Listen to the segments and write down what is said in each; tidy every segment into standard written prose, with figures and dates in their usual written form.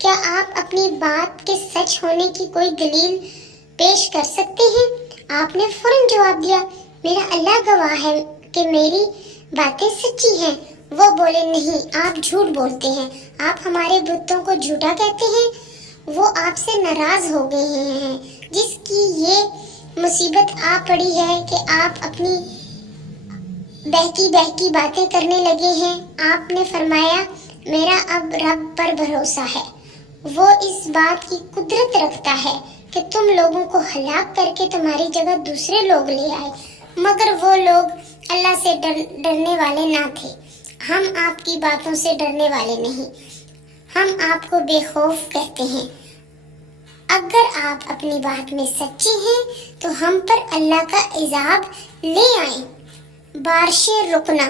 کیا آپ اپنی بات کے سچ ہونے کی کوئی دلیل پیش کر سکتے ہیں؟ آپ نے فوراً جواب دیا، میرا اللہ گواہ ہے کہ میری باتیں سچی ہیں۔ وہ بولے، نہیں، آپ جھوٹ بولتے ہیں، آپ ہمارے بتوں کو جھوٹا کہتے ہیں۔ وہ آپ سے ناراض ہو گئے ہیں، جس کی یہ مصیبت آ پڑی ہے کہ آپ اپنی بہکی باتیں کرنے لگے ہیں۔ آپ نے فرمایا، میرا اب رب پر بھروسہ ہے، وہ اس بات کی قدرت رکھتا ہے کہ تم لوگوں کو ہلاک کر کے تمہاری جگہ دوسرے لوگ لے آئے، مگر وہ لوگ اللہ سے ڈرنے والے نہ تھے۔ ہم آپ کی باتوں سے ڈرنے والے نہیں، ہم آپ کو بے خوف کہتے ہیں۔ اگر آپ اپنی بات میں سچے ہیں تو ہم پر اللہ کا عذاب لے آئیں۔ بارش رکنا۔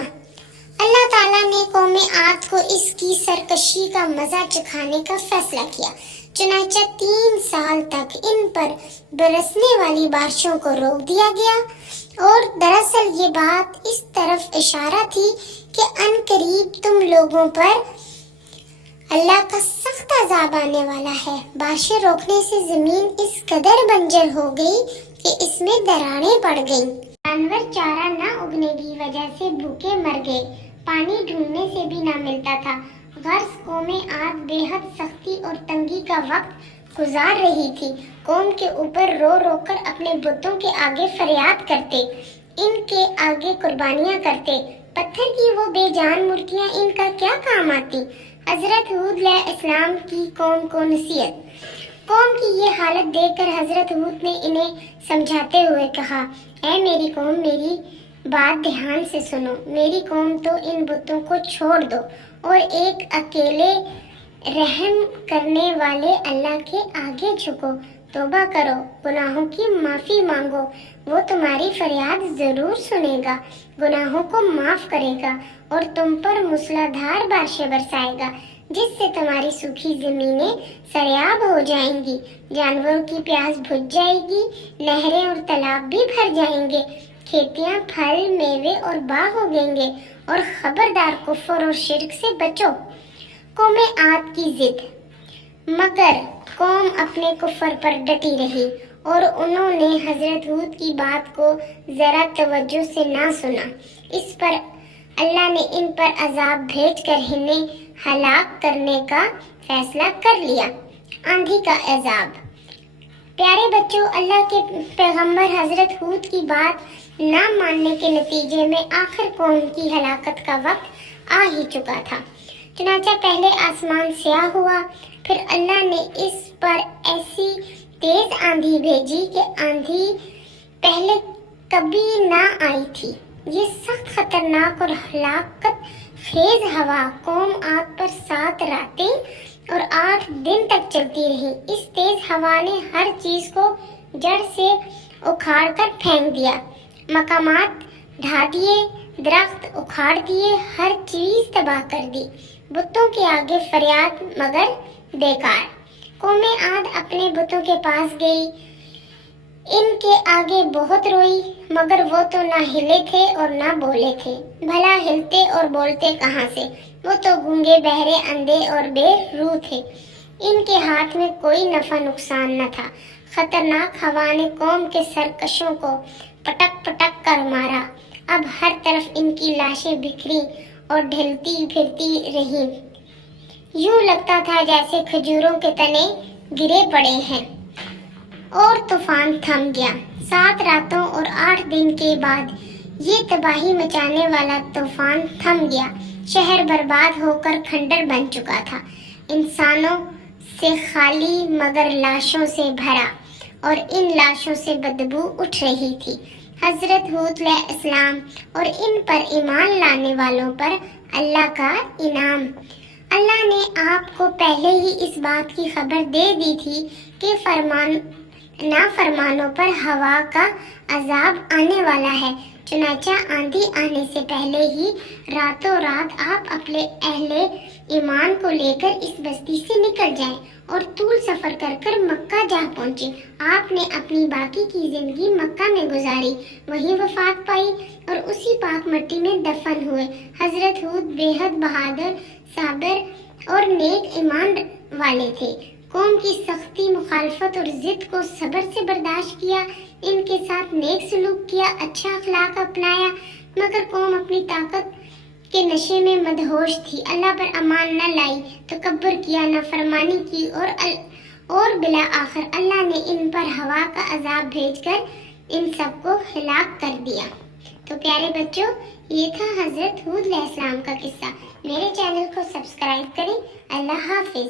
اللہ تعالیٰ نے قوم عاد کو اس کی سرکشی کا مزہ چکھانے کا فیصلہ کیا، چنانچہ 3 سال تک ان پر برسنے والی بارشوں کو روک دیا گیا، اور دراصل یہ بات اس طرف اشارہ تھی کہ عنقریب تم لوگوں پر اللہ کا سخت عذاب آنے والا ہے۔ بارشیں روکنے سے زمین اس قدر بنجر ہو گئی کہ اس میں دراڑیں پڑ گئیں۔ جانور چارہ نہ اگنے کی وجہ سے بھوکے مر گئے، پانی ڈھونڈنے سے بھی نہ ملتا تھا۔ غرض قوم عاد بے حد سختی اور تنگی کا وقت گزار رہی تھی۔ قوم کے اوپر رو رو کر اپنے بتوں کے آگے فریاد کرتے، ان کے آگے قربانیاں کرتے۔ پتھر کی وہ بے جان مورتیاں ان کا کیا کام آتی؟ حضرت ہود علیہ السلام کی قوم کو نصیحت۔ قوم کی یہ حالت دیکھ کر حضرت ہود نے انہیں سمجھاتے ہوئے کہا، اے میری قوم، میری بات دھیان سے سنو۔ میری قوم تو ان بتوں کو چھوڑ دو اور ایک اکیلے رحم کرنے والے اللہ کے آگے جھکو، توبہ کرو، گناہوں کی معافی مانگو، وہ تمہاری فریاد ضرور سنے گا، گناہوں کو معاف کرے گا اور تم پر موسلادھار بارشیں برسائے گا، جس سے تمہاری سوکھی زمینیں سریاب ہو جائیں گی، جانوروں کی پیاس بجھ جائے گی، نہریں اور تالاب بھی بھر جائیں گے، کھیتیاں پھل میوے اور باغ اگیں گے، اور خبردار کفر اور شرک سے بچو۔ قوم عاد کی ضد۔ مگر قوم اپنے کفر پر ڈٹی رہی اور انہوں نے حضرت ہود کی بات کو ذرا توجہ سے نہ سنا۔ اس پر اللہ نے ان پر عذاب بھیج کر انہیں ہلاک کرنے کا فیصلہ کر لیا۔ آندھی کا عذاب۔ پیارے بچوں، اللہ کے پیغمبر حضرت ہود کی بات نہ ماننے کے نتیجے میں آخر قوم کی ہلاکت کا وقت آ ہی چکا تھا۔ چنانچہ پہلے آسمان سیاہ ہوا، پھر اللہ نے اس پر ایسی تیز آندھی بھیجی کہ آندھی پہلے کبھی نہ آئی تھی۔ یہ سخت خطرناک اور ہلاکت خیز ہوا قوم عاد پر 7 راتیں اور 8 دن تک چلتی رہی۔ اس تیز ہوا نے ہر چیز کو جڑ سے اکھاڑ کر پھینک دیا، مقامات ڈھا دیے، درخت اکھاڑ دیے، ہر چیز تباہ کر دی۔ بتوں کے آگے فریاد مگر بیکار۔ قوم عاد اپنے بتوں کے پاس گئی، ان کے آگے بہت روئی، مگر وہ تو نہ ہلے تھے اور نہ بولے تھے۔ بھلا ہلتے اور بولتے کہاں سے؟ وہ تو گونگے، بہرے، اندھے اور بے روح تھے۔ ان کے ہاتھ میں کوئی نفع نقصان نہ تھا۔ خطرناک ہوا نے قوم کے سرکشوں کو پٹک پٹک کر مارا۔ اب ہر طرف ان کی لاشیں بکھری اور ڈھلتی پھرتی رہیں۔ یوں لگتا تھا جیسے کھجوروں کے تنے گرے پڑے ہیں۔ اور طوفان تھم گیا۔ 7 راتوں اور 8 دن کے بعد یہ تباہی مچانے والا طوفان تھم گیا۔ شہر برباد ہو کر کھنڈر بن چکا تھا، انسانوں سے خالی مگر لاشوں سے بھرا، اور ان لاشوں سے بدبو اٹھ رہی تھی۔ حضرت ہود علیہ السلام اور ان پر ایمان لانے والوں پر اللہ کا انعام۔ اللہ نے آپ کو پہلے ہی اس بات کی خبر دے دی تھی کہ نافرمانوں پر ہوا کا عذاب آنے والا ہے، چنانچہ آندھی آنے سے پہلے ہی راتوں رات آپ اپنے اہل ایمان کو لے کر اس بستی سے نکل جائیں اور طول سفر کر کر مکہ جا پہنچے۔ آپ نے اپنی باقی کی زندگی مکہ میں گزاری، وہیں وفات پائی اور اسی پاک مٹی میں دفن ہوئے۔ حضرت ہود بے حد بہادر، صابر اور نیک ایمان والے تھے. قوم کی سختی، مخالفت اور ضد کو صبر سے برداشت کیا، ان کے ساتھ نیک سلوک کیا، اچھا اخلاق اپنایا، مگر قوم اپنی طاقت کے نشے میں مدہوش تھی، اللہ پر ایمان نہ لائی، تکبر کیا، نافرمانی کی اور بالآخر اللہ نے ان پر ہوا کا عذاب بھیج کر ان سب کو ہلاک کر دیا. تو پیارے بچوں، یہ تھا حضرت ہود علیہ السلام کا قصہ. میرے چینل کو سبسکرائب کریں. اللہ حافظ.